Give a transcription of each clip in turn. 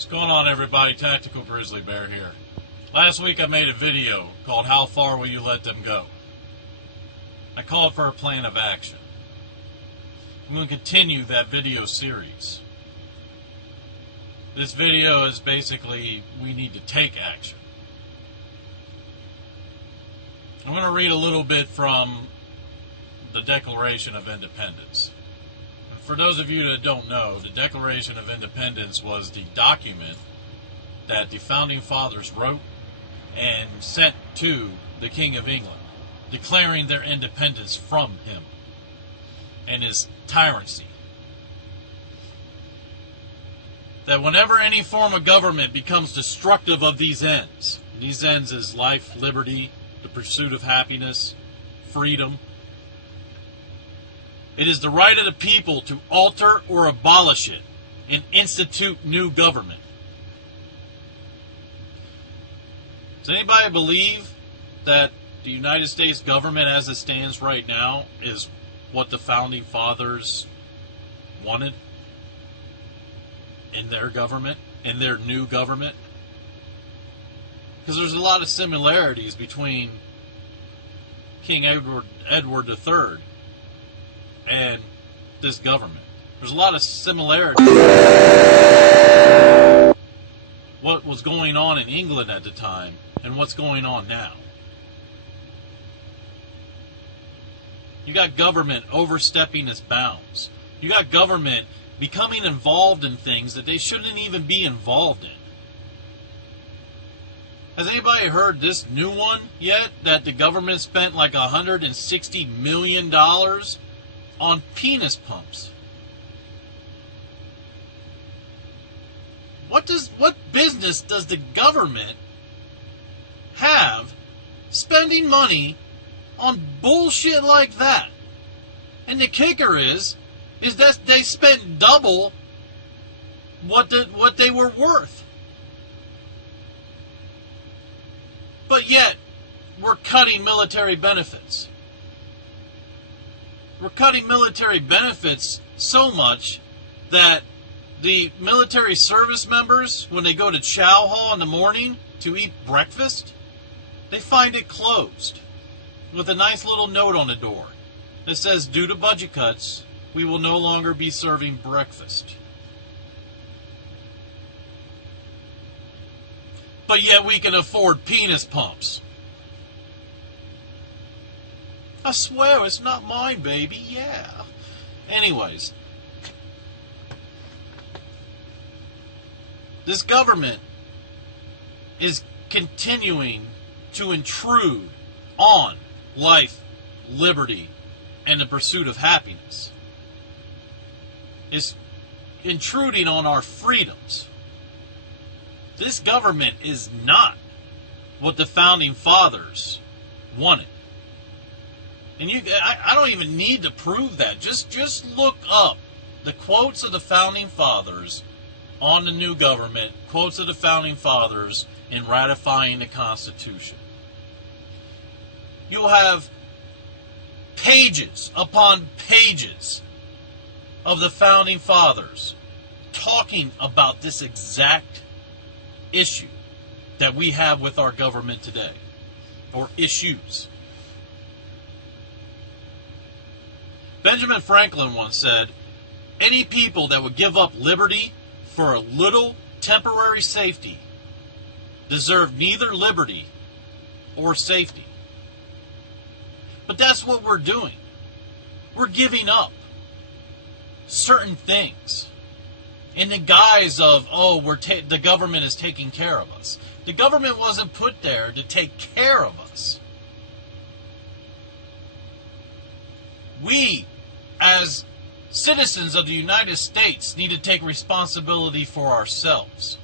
What's going on, everybody? Tactical Grizzly Bear here. Last week I made a video called How Far Will You Let Them Go? I called for a plan of action. I'm going to continue that video series. This video is basically, we need to take action. I'm going to read a little bit from the Declaration of Independence. For those of you that don't know, the Declaration of Independence was the document that the Founding Fathers wrote and sent to the King of England, declaring their independence from him and his tyranny. That whenever any form of government becomes destructive of these ends is life, liberty, the pursuit of happiness, freedom, it is the right of the people to alter or abolish it and institute new government. Does anybody believe that the United States government as it stands right now is what the Founding Fathers wanted in their government, in their new government? Because there's a lot of similarities between King Edward III and this government. There's a lot of similarities. What was going on in England at the time and what's going on now. You got government overstepping its bounds. You got government becoming involved in things that they shouldn't even be involved in. Has anybody heard this new one yet? That the government spent like $160 million on penis pumps. What business does the government have spending money on bullshit like that? And the kicker is that they spent double what they were worth. But yet, we're cutting military benefits. We're cutting military benefits so much that the military service members, when they go to Chow Hall in the morning to eat breakfast, they find it closed with a nice little note on the door that says, due to budget cuts, we will no longer be serving breakfast. But yet we can afford penis pumps. I swear it's not mine, baby. Yeah. Anyways. This government is continuing to intrude on life, liberty, and the pursuit of happiness. It's intruding on our freedoms. This government is not what the Founding Fathers wanted. And I don't even need to prove that. Just look up the quotes of the Founding Fathers on the new government, quotes of the Founding Fathers in ratifying the Constitution. You'll have pages upon pages of the Founding Fathers talking about this exact issue that we have with our government today, or issues. Benjamin Franklin once said, any people that would give up liberty for a little temporary safety deserve neither liberty or safety. But that's what we're doing. We're giving up certain things in the guise of, the government is taking care of us. The government wasn't put there to take care of us. We, as citizens of the United States, need to take responsibility for ourselves.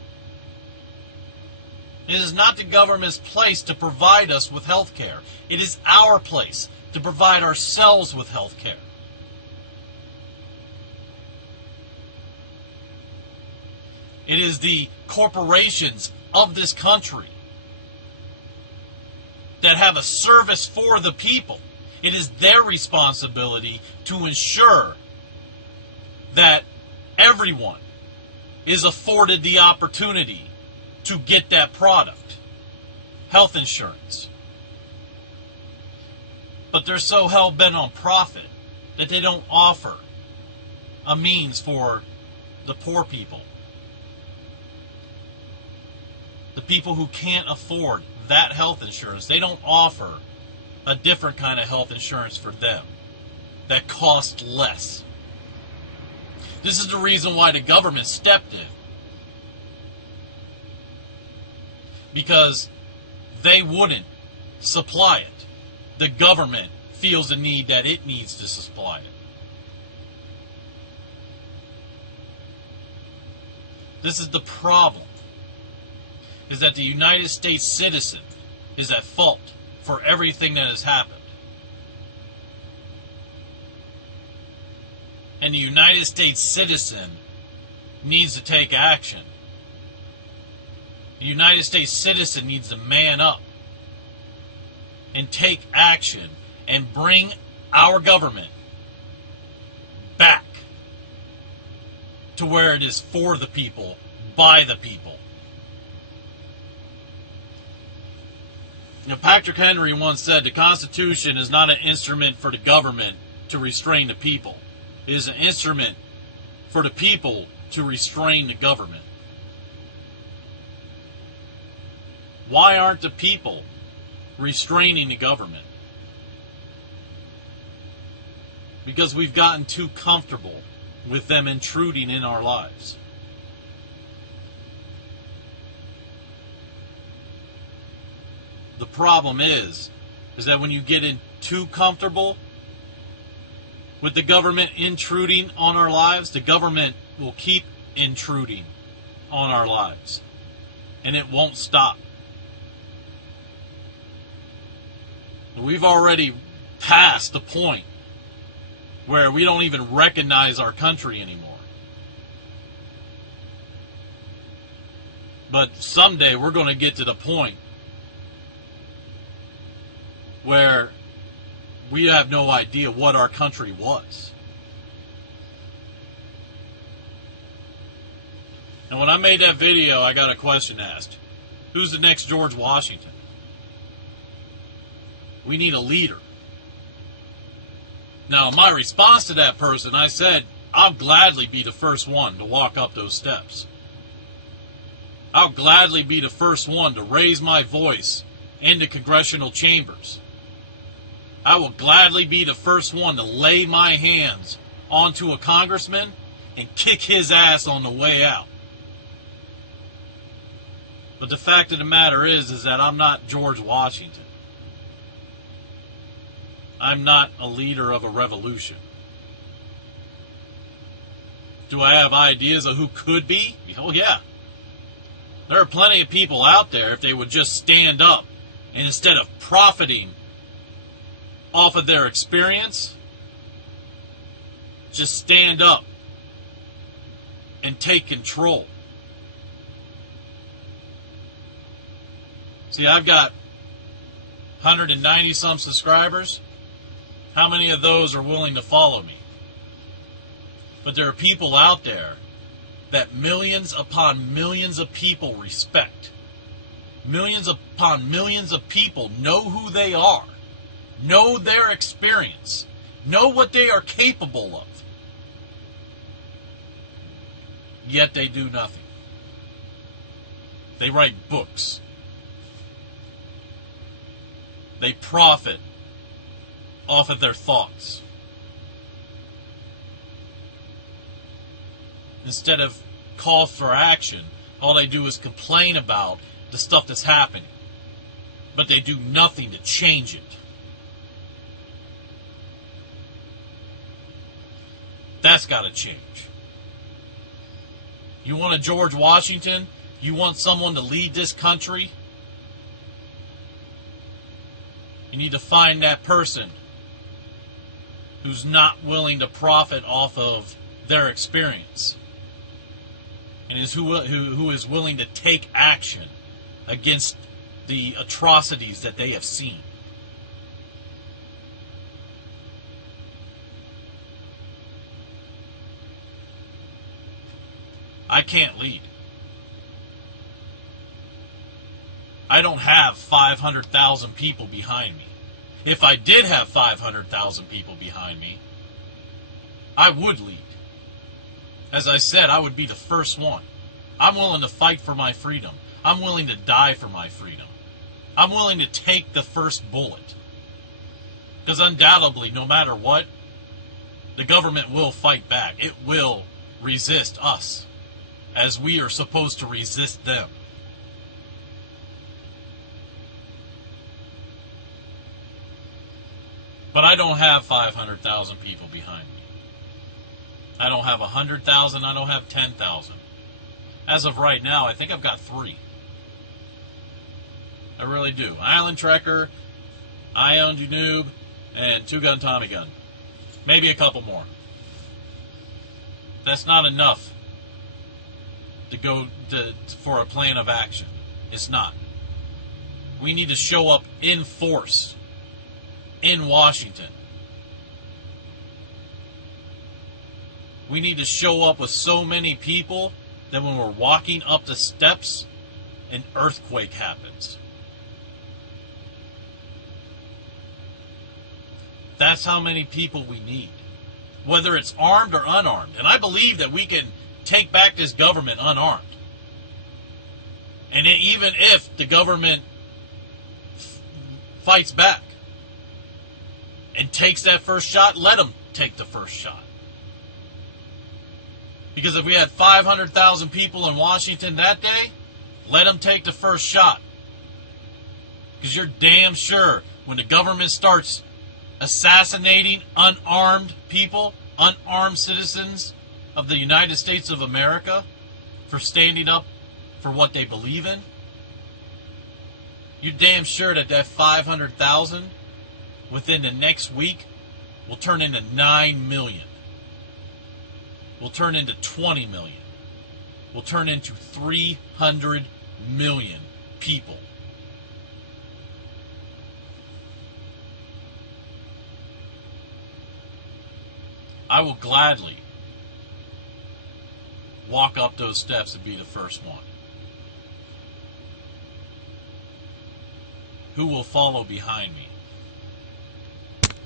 It is not the government's place to provide us with health care. It is our place to provide ourselves with health care. It is the corporations of this country that have a service for the people. It is their responsibility to ensure that everyone is afforded the opportunity to get that product, health insurance. But they're so hell-bent on profit that they don't offer a means for the poor people. The people who can't afford that health insurance, they don't offer a different kind of health insurance for them that costs less. This is the reason why the government stepped in. Because they wouldn't supply it. The government feels the need that it needs to supply it. This is the problem, is that the United States citizen is at fault for everything that has happened. And the United States citizen needs to take action. The United States citizen needs to man up and take action and bring our government back to where it is for the people, by the people. Now, Patrick Henry once said the Constitution is not an instrument for the government to restrain the people. It is an instrument for the people to restrain the government. Why aren't the people restraining the government? Because we've gotten too comfortable with them intruding in our lives. The problem is that when you get in too comfortable with the government intruding on our lives, the government will keep intruding on our lives. And it won't stop. We've already passed the point where we don't even recognize our country anymore. But someday we're going to get to the point where we have no idea what our country was. And when I made that video, I got a question asked. Who's the next George Washington? We need a leader. Now, my response to that person, I said, I'll gladly be the first one to walk up those steps. I'll gladly be the first one to raise my voice in the congressional chambers. I will gladly be the first one to lay my hands onto a congressman and kick his ass on the way out. But the fact of the matter is that I'm not George Washington. I'm not a leader of a revolution. Do I have ideas of who could be? Oh, yeah. There are plenty of people out there, if they would just stand up and instead of profiting off of their experience, just stand up and take control. See, I've got 190 some subscribers. How many of those are willing to follow me? But there are people out there that millions upon millions of people respect. Millions upon millions of people know who they are, know their experience, know what they are capable of. Yet they do nothing. They write books. They profit off of their thoughts. Instead of call for action, all they do is complain about the stuff that's happening. But they do nothing to change it. That's got to change. You want a George Washington? You want someone to lead this country? You need to find that person who's not willing to profit off of their experience and who is willing to take action against the atrocities that they have seen. I can't lead. I don't have 500,000 people behind me. If I did have 500,000 people behind me, I would lead. As I said, I would be the first one. I'm willing to fight for my freedom. I'm willing to die for my freedom. I'm willing to take the first bullet. Because undoubtedly, no matter what, the government will fight back. It will resist us, as we are supposed to resist them. But I don't have 500,000 people behind me. I don't have 100,000. I don't have 10,000. As of right now, I think I've got 3. I really do. Island Trekker, Ion Janoob, and Two Gun Tommy Gun. Maybe a couple more. That's not enough to go for a plan of action. It's not. We need to show up in force in Washington. We need to show up with so many people that when we're walking up the steps, an earthquake happens. That's how many people we need, whether it's armed or unarmed. And I believe that we can take back this government unarmed. And even if the government fights back and takes that first shot, let them take the first shot. Because if we had 500,000 people in Washington that day, let them take the first shot. Because you're damn sure when the government starts assassinating unarmed people, unarmed citizens of the United States of America for standing up for what they believe in, you're damn sure that 500,000 within the next week will turn into 9 million. Will turn into 20 million. Will turn into 300 million people. I will gladly walk up those steps and be the first one. Who will follow behind me?